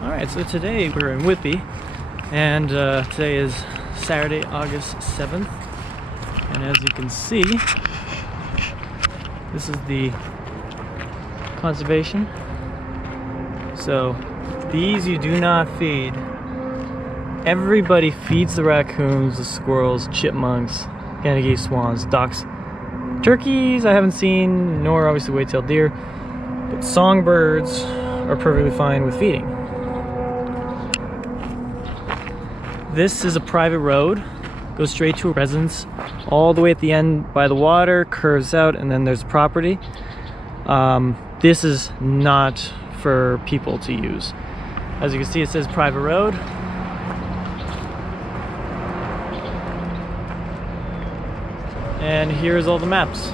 Alright, so today we're in Whitby, and today is Saturday, August 7th, and as you can see, this is the conservation. So these you do not feed. Everybody feeds the raccoons, the squirrels, chipmunks, Canada geese, swans, ducks. Turkeys I haven't seen, nor obviously white-tailed deer, but songbirds are perfectly fine with feeding. This is a private road, goes straight to a residence, all the way at the end by the water, curves out, and then there's property. This is not for people to use. As you can see, it says private road. And here's all the maps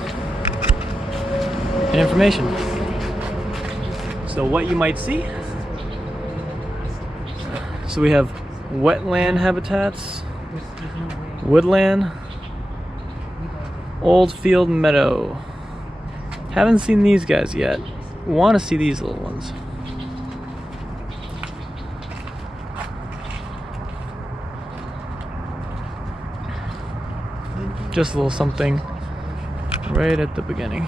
and information. So what you might see. So we have wetland habitats, woodland, old field meadow. Haven't seen these guys yet. Want to see these little ones. Just a little something right at the beginning.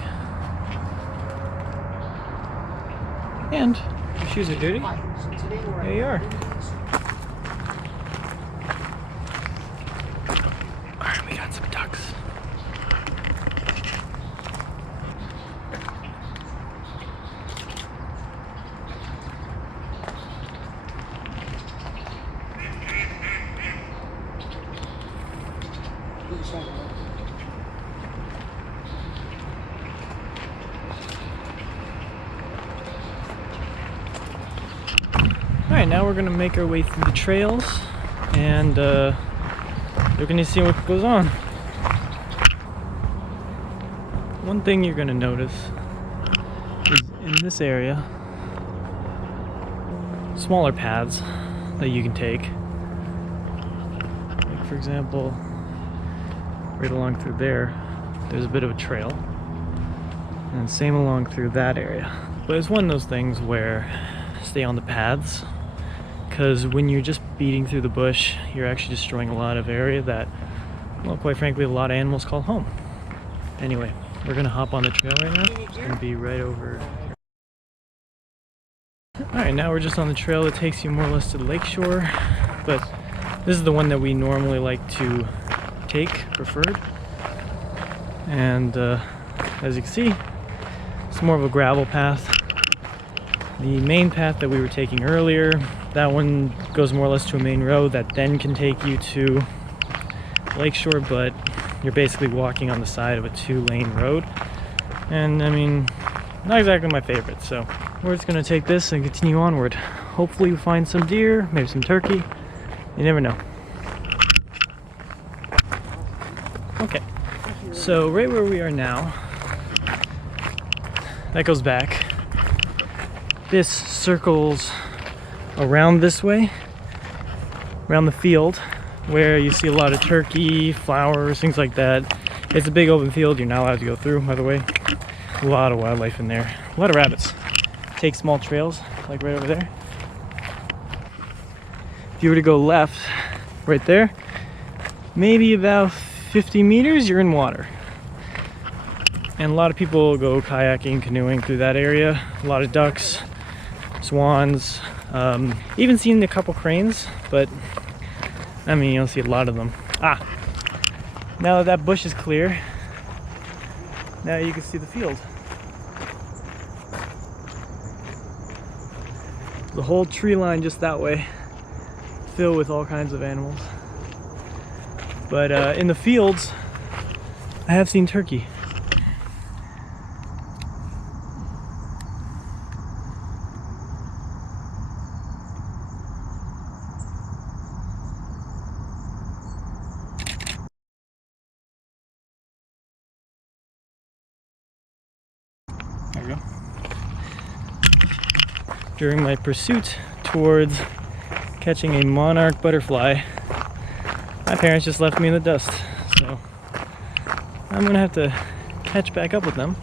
And your shoes are dirty. There you are. Alright, we got some ducks. Alright, now we're going to make our way through the trails, and you're going to see what goes on. One thing you're going to notice is in this area, smaller paths that you can take. Like for example, right along through there's a bit of a trail, and same along through that area. But it's one of those things where stay on the paths, because when you're just beating through the bush, you're actually destroying a lot of area that, well, quite frankly, a lot of animals call home. Anyway, we're gonna hop on the trail right now. It's gonna be right over here. Alright, now we're just on the trail that takes you more or less to the lakeshore, but this is the one that we normally like to take, preferred. And as you can see, it's more of a gravel path. The main path that we were taking earlier, that one goes more or less to a main road that then can take you to Lakeshore, but you're basically walking on the side of a 2-lane road. And I mean, not exactly my favorite, so we're just gonna take this and continue onward. Hopefully we find some deer, maybe some turkey. You never know. Okay, so right where we are now, that goes back. This circles around this way, around the field, where you see a lot of turkey, flowers, things like that. It's a big open field you're not allowed to go through, by the way. A lot of wildlife in there, a lot of rabbits. Take small trails, like right over there. If you were to go left, right there, maybe about 50 meters, you're in water. And a lot of people go kayaking, canoeing through that area. A lot of ducks, swans, even seen a couple cranes, but I mean, you don't see a lot of them. Now that bush is clear, now you can see the field. The whole tree line just that way, filled with all kinds of animals. But in the fields, I have seen turkey. There we go. During my pursuit towards catching a monarch butterfly, my parents just left me in the dust. So I'm gonna have to catch back up with them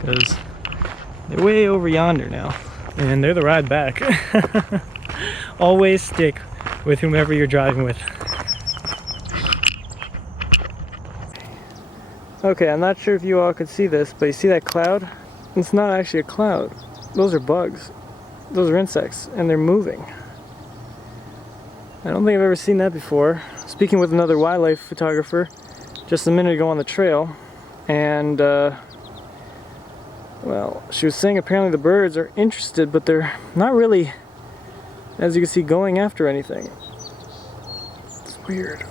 because they're way over yonder now. and they're the ride back. Always stick with whomever you're driving with. Okay, I'm not sure if you all could see this, but you see that cloud? It's not actually a cloud. Those are bugs. Those are insects, and they're moving. I don't think I've ever seen that before. Speaking with another wildlife photographer just a minute ago on the trail, and well, she was saying apparently the birds are interested, but they're not really, as you can see, going after anything. It's weird.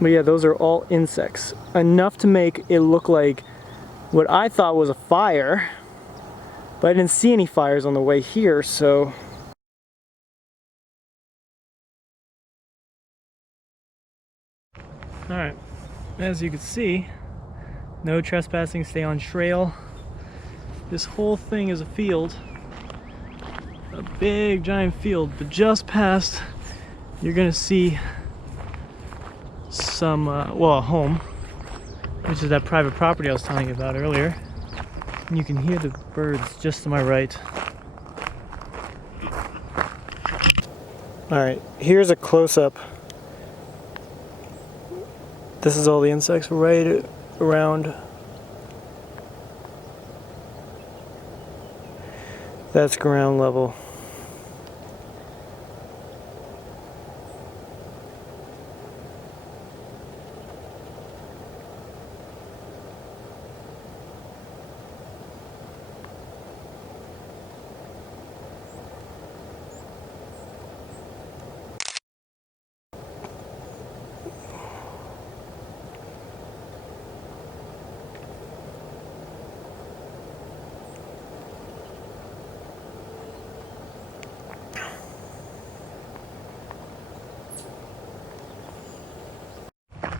But yeah, those are all insects. Enough to make it look like what I thought was a fire, but I didn't see any fires on the way here, so... Alright, as you can see, no trespassing, stay on trail. This whole thing is a field, a big giant field, but just past you're gonna see some, well, a home, which is that private property I was telling you about earlier. And you can hear the birds just to my right. Alright, here's a close-up. This is all the insects right around. That's ground level.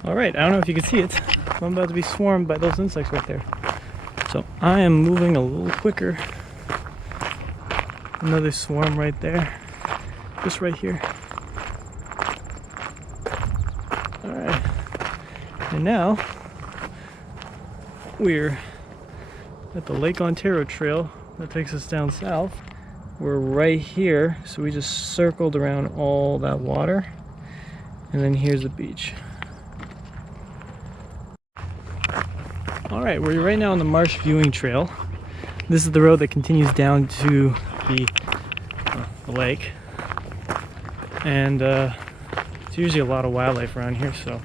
Alright, I don't know if you can see it, but I'm about to be swarmed by those insects right there. So I am moving a little quicker. Another swarm right there. Just right here. Alright. And now we're at the Lake Ontario Trail that takes us down south. We're right here, so we just circled around all that water. And then here's the beach. Alright, we're right now on the Marsh Viewing Trail. This is the road that continues down to the lake. And it's usually a lot of wildlife around here, so.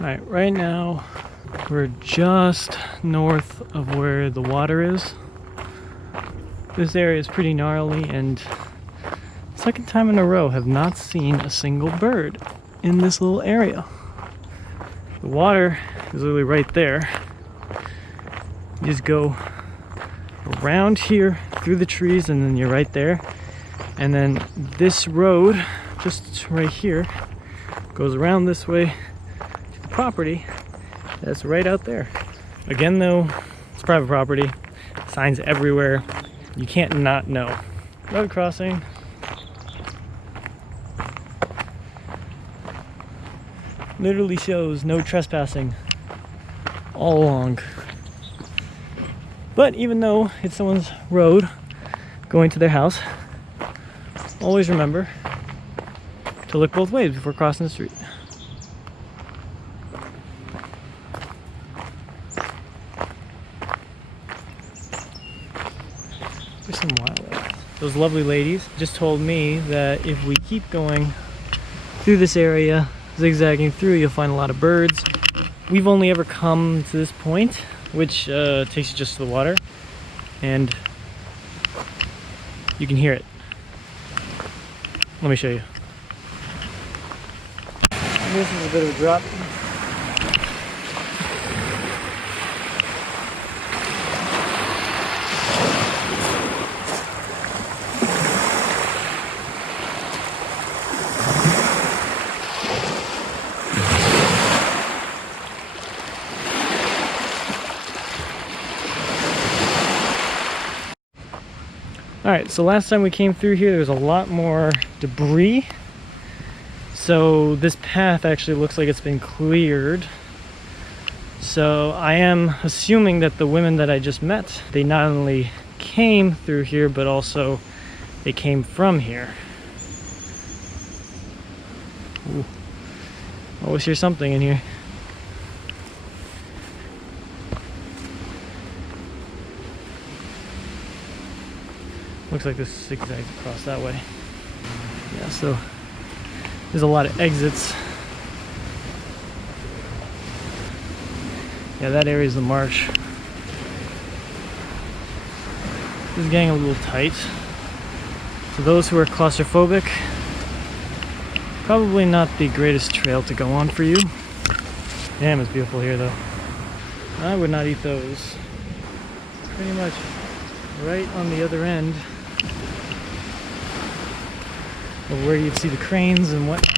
Alright, right now we're just north of where the water is. This area is pretty gnarly, and second time in a row have not seen a single bird in this little area. The water is literally right there. You just go around here through the trees and then you're right there. And then this road, just right here, goes around this way property that's right out there. Again though, it's private property, signs everywhere, you can't not know. Road crossing. Literally shows no trespassing all along. But even though it's someone's road going to their house, always remember to look both ways before crossing the street. those lovely ladies just told me that if we keep going through this area, zigzagging through, you'll find a lot of birds. We've only ever come to this point, which takes you just to the water, and you can hear it. Let me show you. This is a bit of a drop. Alright, so last time we came through here, there was a lot more debris. So this path actually looks like it's been cleared. So I am assuming that the women that I just met, they not only came through here, but also they came from here. Ooh. Always hear something in here. Looks like this zigzags across that way. Yeah, so there's a lot of exits. Yeah, that area is the marsh. This is getting a little tight. For those who are claustrophobic, probably not the greatest trail to go on for you. Damn, it's beautiful here though. I would not eat those. Pretty much right on the other end of where you'd see the cranes and whatnot.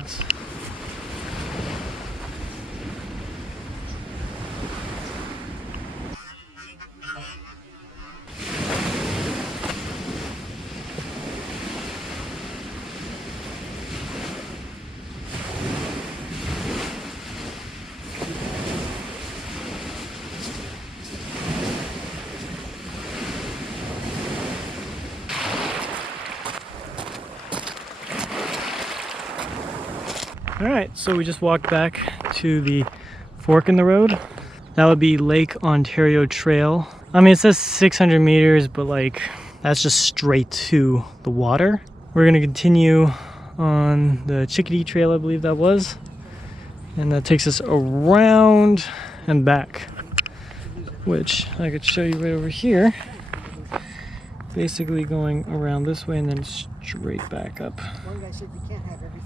Alright, so we just walked back to the fork in the road. That would be Lake Ontario Trail. I mean, it says 600 meters, but like, that's just straight to the water. We're gonna continue on the Chickadee Trail, I believe that was. And that takes us around and back, which I could show you right over here. Basically going around this way and then straight back up. One guy said we can't have everything.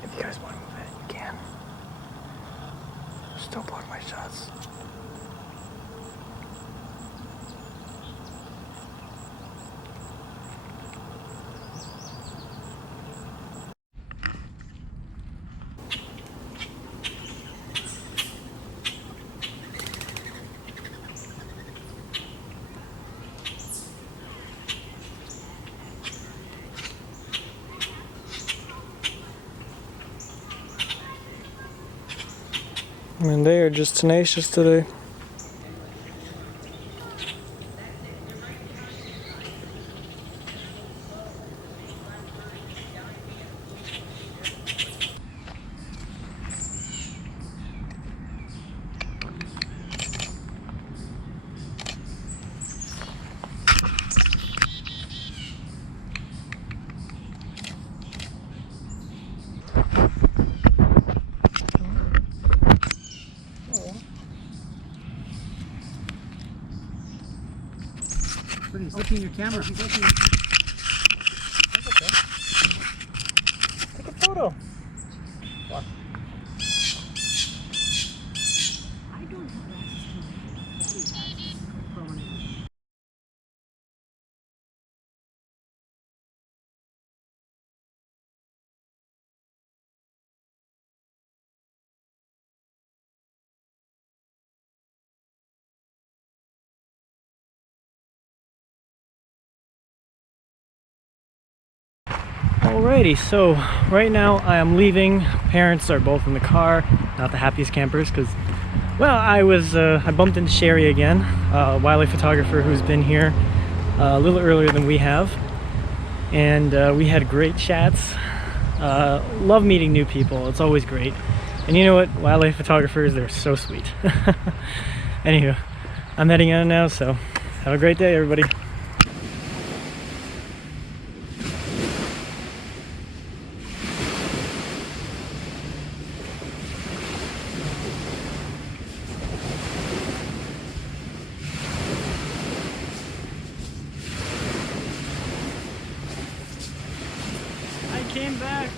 If you guys want to move in, you can. Still block my shots. I mean, they are just tenacious today. But he's looking at your camera. He's looking. That's okay. Take a photo. What? I don't have access to Alrighty, so right now I am leaving. Parents are both in the car, not the happiest campers, because, well, I bumped into Sherry again, a wildlife photographer who's been here a little earlier than we have, and we had great chats. Love meeting new people, it's always great. And you know what, wildlife photographers, they're so sweet. Anywho, I'm heading out now, so have a great day, everybody. I came back.